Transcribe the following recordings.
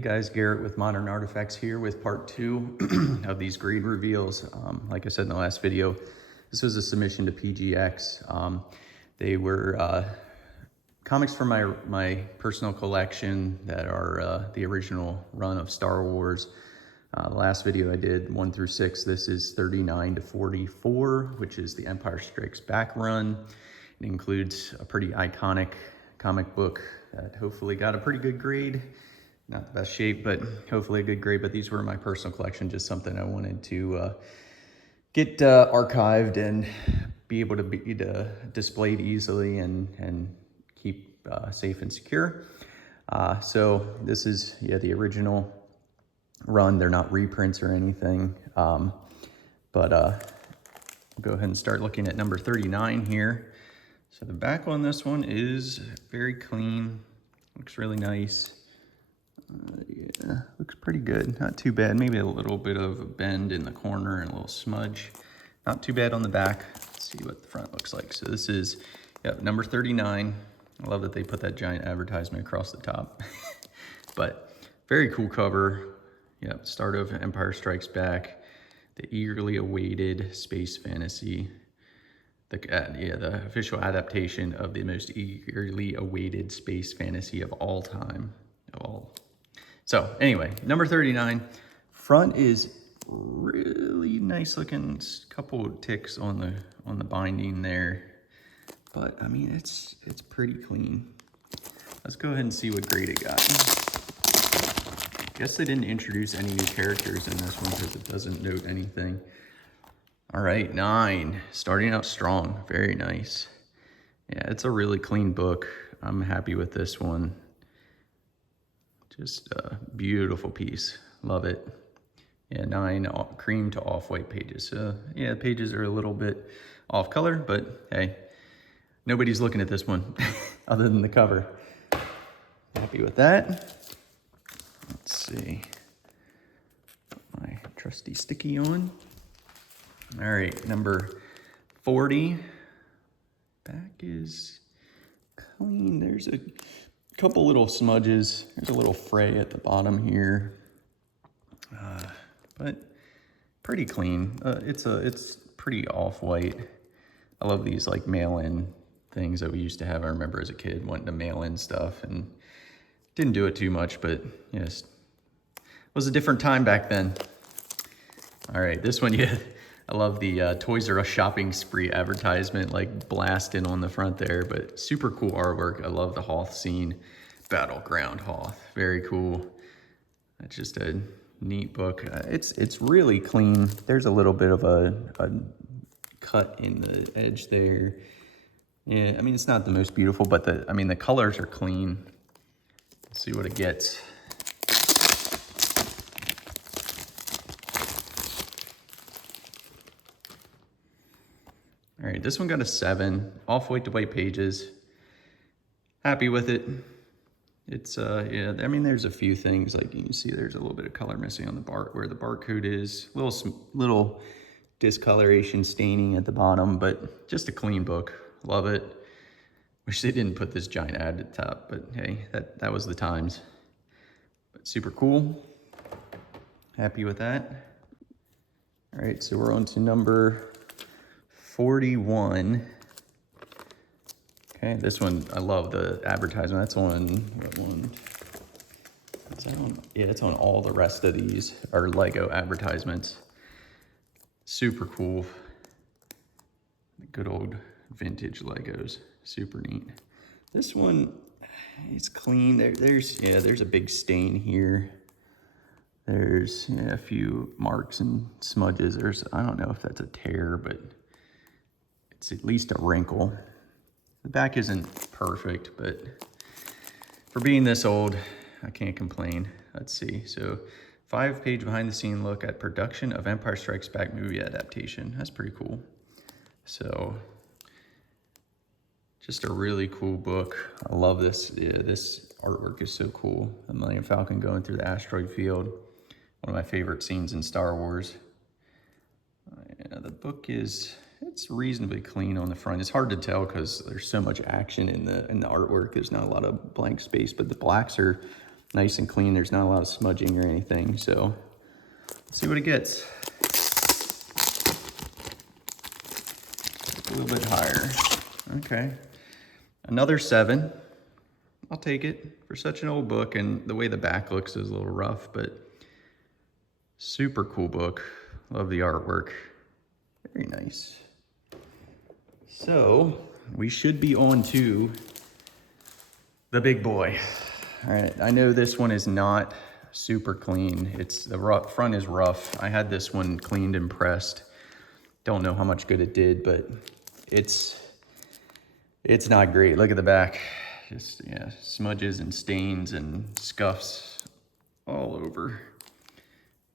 Hey guys, Garrett with Modern Artifacts here with part 2 of these grade reveals. Like I said in the last video, this was a submission to PGX. They were comics from my personal collection that are the original run of Star Wars. The last video I did 1 through 6. This is 39 to 44, which is the Empire Strikes Back run. It includes a pretty iconic comic book that hopefully got a pretty good grade. Not the best shape, but hopefully a good grade. But these were my personal collection, just something I wanted to get archived and be able to be displayed easily and keep safe and secure. So this is the original run. They're not reprints or anything. We'll go ahead and start looking at number 39 here. So the back on this one is very clean. Looks really nice. Yeah, looks pretty good. Not too bad. Maybe a little bit of a bend in the corner and a little smudge. Not too bad on the back. Let's see what the front looks like. So this is number 39. I love that they put that giant advertisement across the top. But very cool cover. Yep, start of Empire Strikes Back. The eagerly awaited space fantasy. The official adaptation of the most eagerly awaited space fantasy of all time. So anyway, number 39. Front is really nice looking. Couple of ticks on the binding there, but I mean it's pretty clean. Let's go ahead and see what grade it got. Guess they didn't introduce any new characters in this one because it doesn't note anything. All right, 9. Starting out strong. Very nice. Yeah, it's a really clean book. I'm happy with this one. Just a beautiful piece. Love it. Yeah, 9 cream to off-white pages. So yeah, pages are a little bit off color, but hey, nobody's looking at this one other than the cover. Happy with that. Let's see. Put my trusty sticky on. All right, number 40. Back is clean. There's a couple little smudges. There's a little fray at the bottom here, but pretty clean. It's pretty off-white. I love these like mail-in things that we used to have. I remember as a kid wanting to mail in stuff and didn't do it too much, but yes, it was a different time back then. All right, this one, I love the Toys R Us shopping spree advertisement, like blasting on the front there, but super cool artwork. I love the Hoth scene. Battleground Hoth, very cool. That's just a neat book. It's really clean. There's a little bit of a cut in the edge there. Yeah, I mean, it's not the most beautiful, but the colors are clean. Let's see what it gets. All right, this one got a 7, off-white to white pages. Happy with it. It's, yeah, I mean, there's a few things, like you can see there's a little bit of color missing on the where the barcode is. Little discoloration staining at the bottom, but just a clean book. Love it. Wish they didn't put this giant ad at the top, but hey, that was the times. But super cool. Happy with that. All right, so we're on to number 41. Okay, this one, I love the advertisement. That's on, what one? Is that on? Yeah, it's on all the rest of these, are Lego advertisements. Super cool. Good old vintage Legos, super neat. This one, it's clean. There's a big stain here. There's a few marks and smudges. I don't know if that's a tear, but it's at least a wrinkle. The back isn't perfect, but for being this old, I can't complain. Let's see. So 5-page behind-the-scene look at production of Empire Strikes Back movie adaptation. That's pretty cool. So just a really cool book. I love this. Yeah, this artwork is so cool. The Millennium Falcon going through the asteroid field. One of my favorite scenes in Star Wars. Yeah, the book it's reasonably clean on the front. It's hard to tell because there's so much action in the artwork. There's not a lot of blank space, but the blacks are nice and clean. There's not a lot of smudging or anything. So let's see what it gets. A little bit higher. Okay. Another 7. I'll take it for such an old book, and the way the back looks is a little rough, but super cool book. Love the artwork. Very nice. So we should be on to the big boy. All right, I know this one is not super clean. It's the front is rough. I had this one cleaned and pressed. Don't know how much good it did, but it's not great. Look at the back. Just, yeah, smudges and stains and scuffs all over.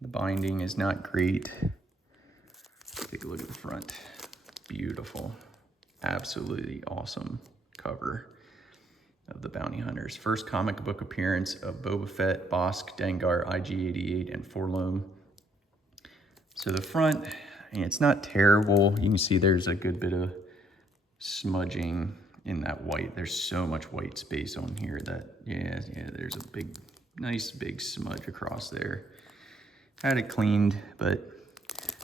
The binding is not great. Take a look at the front. Beautiful. Absolutely awesome cover of the Bounty Hunters. First comic book appearance of Boba Fett, Bossk, Dengar, IG-88, and Forlom. So the front, it's not terrible. You can see there's a good bit of smudging in that white. There's so much white space on here that, yeah, there's a nice big smudge across there. Had it cleaned, but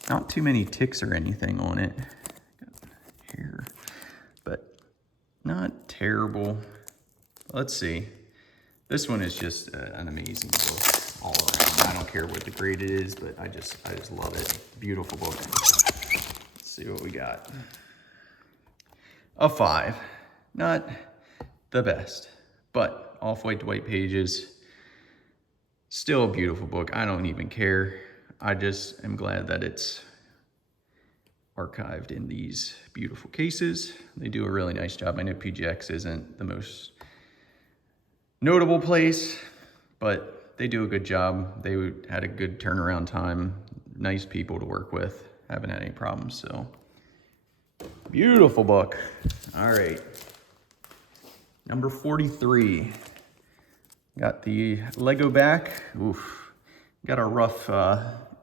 not too many ticks or anything on it. Here, but not terrible. Let's see. This one is just an amazing book all around. I don't care what the grade it is, but I just love it. Beautiful book. Let's see what we got. A 5. Not the best, but off-white to white pages. Still a beautiful book. I don't even care. I just am glad that it's archived in these beautiful cases. They do a really nice job. I know PGX isn't the most notable place, but they do a good job. They had a good turnaround time. Nice people to work with. Haven't had any problems, so. Beautiful book. All right. Number 43. Got the Lego back. Oof. Got a rough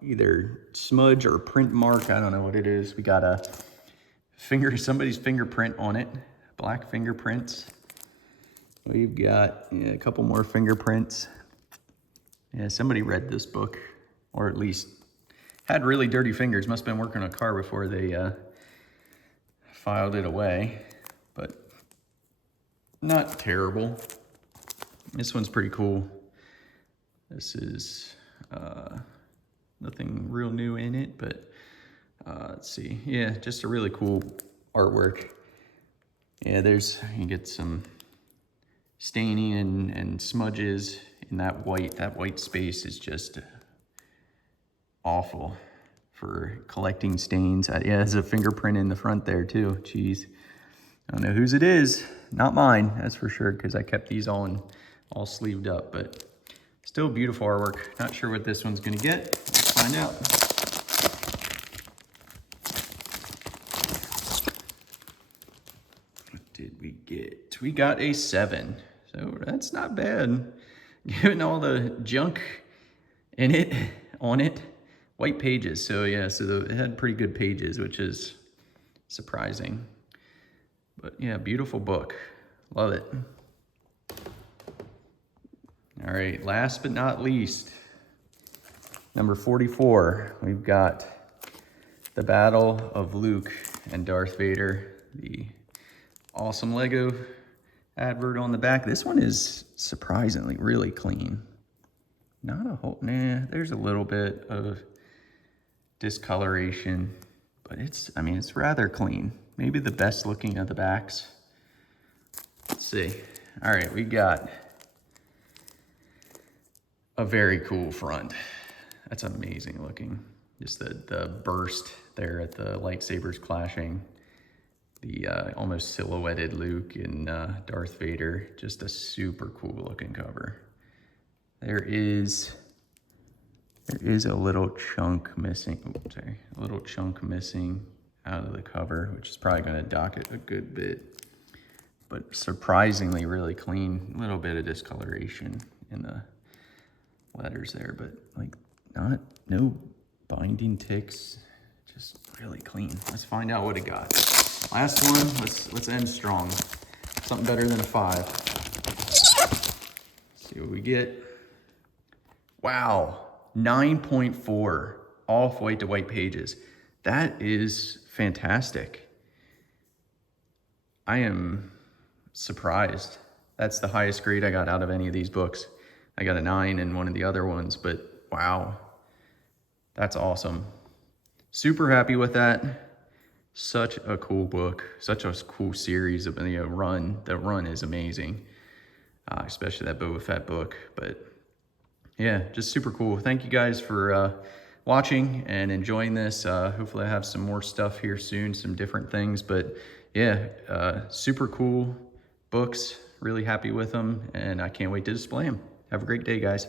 either smudge or print mark. I don't know what it is. We got a somebody's fingerprint on it. Black fingerprints. We've got a couple more fingerprints. Yeah, somebody read this book, or at least had really dirty fingers. Must have been working on a car before they filed it away, but not terrible. This one's pretty cool. This is nothing real new in it, but let's see. Yeah, just a really cool artwork. Yeah, you get some staining and smudges in that white. That white space is just awful for collecting stains. Yeah, there's a fingerprint in the front there too. Jeez. I don't know whose it is. Not mine, that's for sure, because I kept these all sleeved up, but still beautiful artwork. Not sure what this one's gonna get. Let's find out. What did we get? We got a 7, so that's not bad. Given all the junk in it, on it. White pages, so yeah, it had pretty good pages, which is surprising. But yeah, beautiful book. Love it. All right, last but not least, number 44, we've got the Battle of Luke and Darth Vader, the awesome Lego advert on the back. This one is surprisingly really clean. Not a whole, there's a little bit of discoloration, but it's rather clean. Maybe the best looking of the backs. Let's see. All right, we got a very cool front. That's amazing looking. Just the burst there at the lightsabers clashing. The almost silhouetted Luke and Darth Vader. Just a super cool looking cover. There is a little chunk missing. Oops, sorry. A little chunk missing out of the cover, which is probably going to dock it a good bit. But surprisingly really clean. A little bit of discoloration in the letters there, but like no binding ticks. Just really clean. Let's find out what it got. Last one. Let's end strong. Something better than a 5. See what we get. Wow, 9.4 off-white to white pages. That is fantastic. I am surprised. That's the highest grade I got out of any of these books. I got a 9 in one of the other ones, but wow, that's awesome. Super happy with that. Such a cool book, such a cool series of run. The run is amazing, especially that Boba Fett book. But yeah, just super cool. Thank you guys for watching and enjoying this. Hopefully I have some more stuff here soon, some different things. But yeah, super cool books. Really happy with them, and I can't wait to display them. Have a great day, guys.